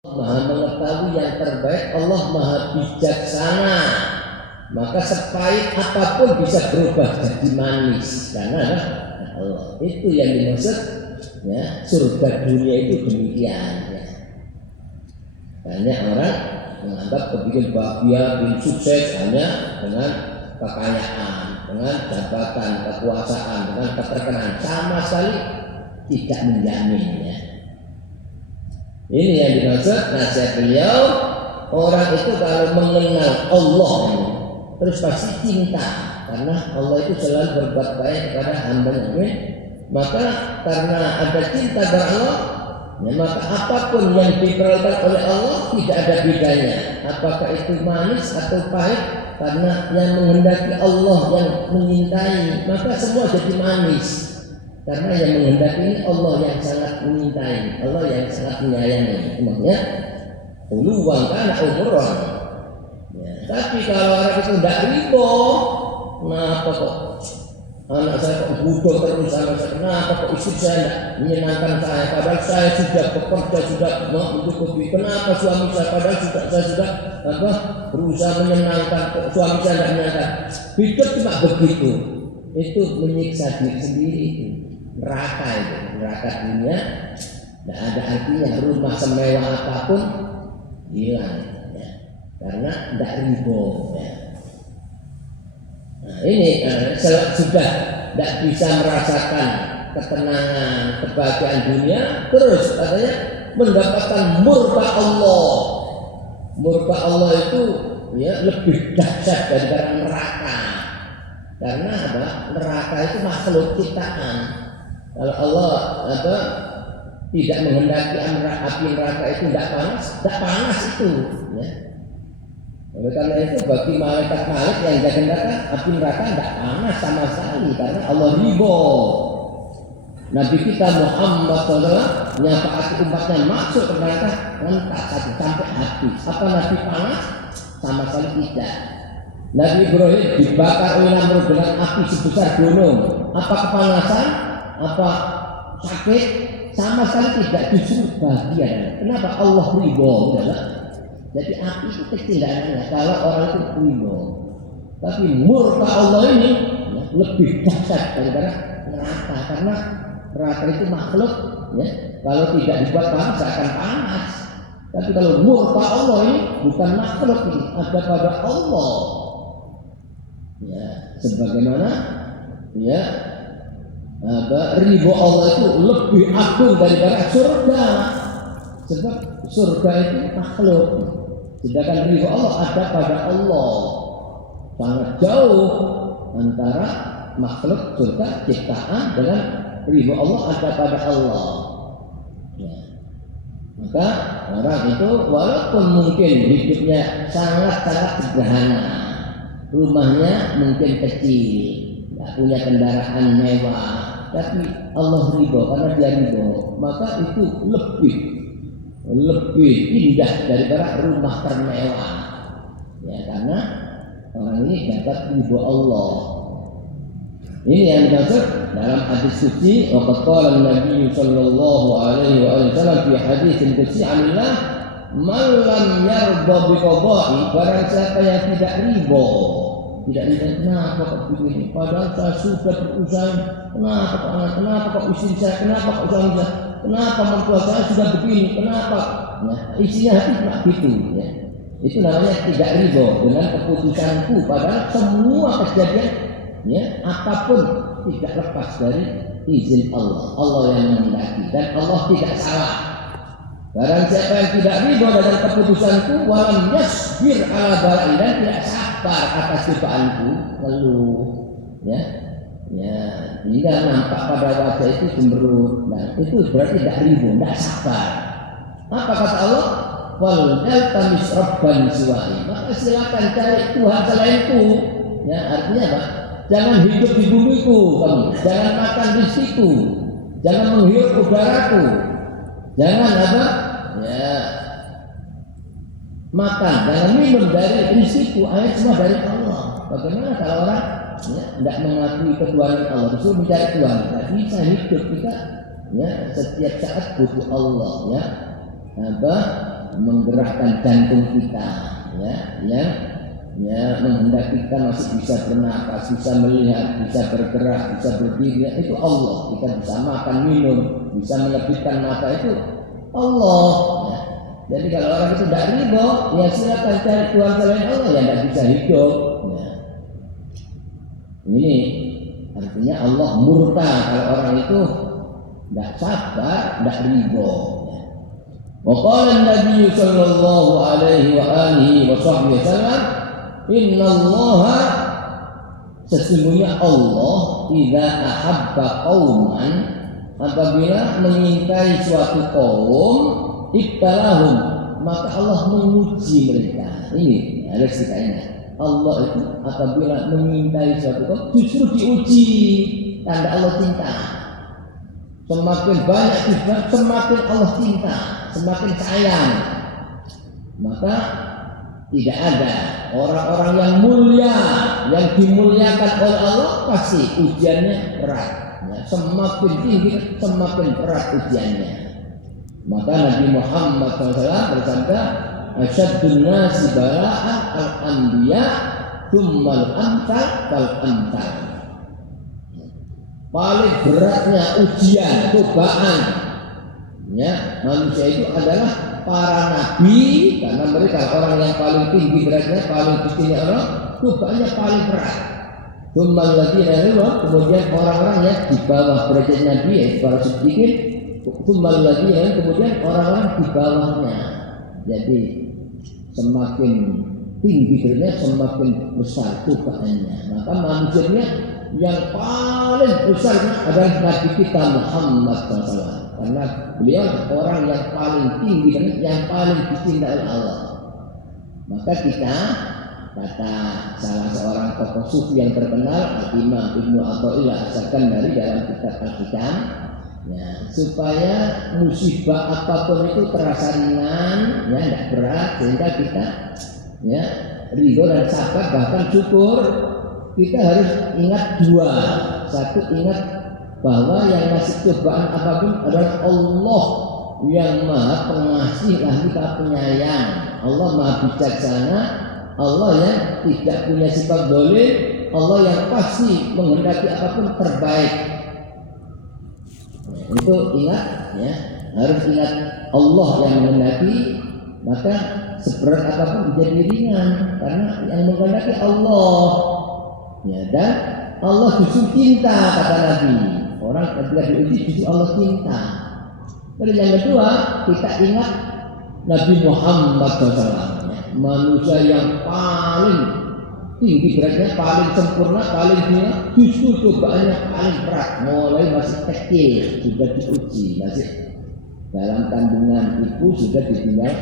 Maha mengetahui yang terbaik, Allah Maha bijaksana. Maka sepahit apapun bisa berubah jadi manis karena Allah. Itu yang dimaksud ya, surga dunia itu demikian ya. Banyak orang menganggap kebikin bahagia, bin sukses hanya dengan kekayaan, dengan jabatan, kekuasaan, dengan keterkenaan, sama sekali tidak menjamin ya. Ini yang dimaksud nasihat beliau. Orang itu kalau mengenal Allah terus pasti cinta, karena Allah itu selalu berbuat baik kepada hamba-Nya. Maka karena ada cinta kepada Allah, ya, maka apapun yang diperoleh oleh Allah tidak ada bedanya, apakah itu manis atau pahit, karena yang menghendaki Allah yang menyintai, maka semua jadi manis. Karena yang menghendaki ini Allah yang sangat menyintai, Allah yang sangat menyayangi. Maksudnya uluwan kana umurwan. Ya, tapi kalau orang itu tidak ridho, kenapa kok anak saya kok bodoh terus sama saya, kenapa kok istri saya tidak menyenangkan saya, padahal saya sudah bekerja, sudah mencukupi, kenapa suami saya, padahal saya sudah berusaha menyenangkan, kok suami saya tidak menyenangkan. Hidup cuma begitu, itu menyiksa diri sendiri itu. Neraka itu, neraka dunia tidak ada artinya. Rumah semewah apapun hilang ya, karena tidak ridho ya. Nah ini sudah tidak bisa merasakan ketenangan, kebahagiaan dunia, terus katanya mendapatkan murka Allah. Murka Allah itu ya lebih dahsyat daripada neraka. Karena apa? Neraka itu makhluk ciptaan. Kalau Allah tidak menghendaki api neraka itu tidak panas itu ya. Oleh karena itu bagi malaikat-malaikat yang jaga neraka, api neraka tidak panas sama sekali karena Allah ridho. Nabi kita Muhammad SAW nyafaati umatnya masuk ke neraka lengkap sampai habis. Apa Nabi panas? Sama sekali tidak. Nabi Ibrahim dibakar oleh Namrud dengan api sebesar gunung. Apa kepanasan? Apa sakit? Sama sekali tidak, justru bahagia. Kenapa? Allah ridho. Jadi api itu kecindaannya kalau orang itu ridho. Tapi murka Allah ini ya, lebih dahsyat daripada neraka, karena neraka itu makhluk ya, kalau tidak dibuat panas akan panas. Tapi kalau murka Allah ini bukan makhluk, ini ada pada Allah. Ya, sebagaimana ya ridho Allah itu lebih agung daripada surga, sebab surga itu makhluk, sedangkan ridho Allah ada pada Allah. Sangat jauh antara makhluk surga ciptaan dengan ridho Allah ada pada Allah ya. Maka orang itu walaupun mungkin hidupnya sangat-sangat sederhana, rumahnya mungkin kecil, tidak punya kendaraan mewah, tapi Allah ridho karena dia ridho, maka itu lebih indah daripada rumah termewah ya, karena orang ini dapat ridho Allah. Ini yang dimaksud dalam hadis suci, wa qala Nabi sallallahu alaihi wasallam fi hadis qudsi anillah, man lam yarda bi qada'i, barang siapa yang tidak ridho, kenapa kok begini, padahal saya sudah berusaha, kenapa kok istri saya, kenapa kok suami saya, kenapa mertua saya sudah begini, kenapa? Nah, isinya hati cuma gitu ya. Itu namanya tidak ridho dengan keputusanku, padahal semua kejadian ya apapun tidak lepas dari izin Allah. Allah yang menghendaki dan Allah tidak salah. Barang siapa yang tidak ridho dengan keputusanku, walam yasbir ala bala'i, dan tidak sabar atas cobaanku, ngeluh ya, hingga nampak pada wajah itu cemberut. Nah, itu berarti tidak ridho, tidak sabar. Apa kata Allah? Wal yaltamis rabban siwa'i, maka silakan cari Tuhan selainku. Ya, artinya apa? Jangan hidup di bumiku kamu, jangan makan rizkiku, jangan menghirup udaraku, jangan apa? Ya, makan, jangan minum dari rizkiku, air semua dari Allah. Bagaimana kalau orang ya, tidak mengakui ketuhanan Allah, disuruh mencari Tuhan, tidak bisa hidup kita ya setiap saat butuh Allah ya. Apa? menggerakkan jantung kita, menghendaki kita masih bisa bernapas, bisa melihat, bisa bergerak, bisa berdiri, itu Allah. Kita bisa makan, minum, bisa menerbitkan mata, itu Allah. Ya. Jadi kalau orang itu tidak ridho, ya silakan cari Tuhan selain Allah, ya tidak bisa hidup. Ya. Ini artinya Allah murka kalau orang itu tidak sabar, tidak ridho. Wa qala an-nabiy sallallahu alaihi wa alihi wa sahbihi wasallam, innallaha, sesungguhnya Allah idza ahabba qauman, apabila mengintai suatu kaum, ibtalahum, maka Allah menguji mereka. Ini harus kita ingat. Allah itu apabila mengintai suatu kaum justru diuji, tanda Allah cinta. Semakin banyak kita, semakin Allah cinta, semakin sayang. Maka tidak ada orang-orang yang mulia, yang dimuliakan oleh Allah, pasti ujiannya berat. Ya, semakin tinggi, semakin berat ujiannya. Maka Nabi Muhammad SAW bersabda, asyadun nasi bala'an al-anbiya tsummal amsal fal-amsal. Paling beratnya ujian, cobaan, ya, manusia itu adalah para nabi, karena mereka orang yang paling tinggi beratnya, paling tinggi Allah, cobaannya paling berat. Tsummal ladzina yalunhum, kemudian orang-orang yang di bawah derajat Nabi, yaitu para siddiqin. Tsummal ladzina, kemudian orang-orang di bawahnya. Jadi semakin tinggi derajatnya, semakin besar cobaannya. Maka manusianya yang paling besar adalah Nabi kita Muhammad SAW, karena beliau orang yang paling tinggi dan yang paling dicintai oleh Allah. Maka kita, kata salah seorang tokoh sufi yang terkenal, Imam Ibnu Athaillah As-Sakandari dalam kitab Al-Hikam, ya, supaya musibah apapun itu terasa ringan, ya, tidak berat, sehingga kita, ya, ridho dan sabar, bahkan syukur. Kita harus ingat dua. Satu, ingat bahwa yang ngasih cobaan apapun adalah Allah yang maha pengasih lagi penyayang. Allah maha bijaksana, Allah yang tidak punya sifat zalim, Allah yang pasti menghendaki apapun terbaik. Itu ingat, ya, harus ingat Allah yang menghendaki, maka seberat apapun menjadi ringan karena yang menghendaki Allah. Ya, dan Allah justru cinta, kata Nabi. Orang ketika diuji justru Allah cinta. Terus yang kedua, kita ingat Nabi Muhammad SAW, ya, manusia yang paling tinggi beratnya, paling sempurna, paling hina, justru cobaannya paling berat. Mulai masih kecil sudah diuji, masih dalam kandungan ibu sudah ditinggal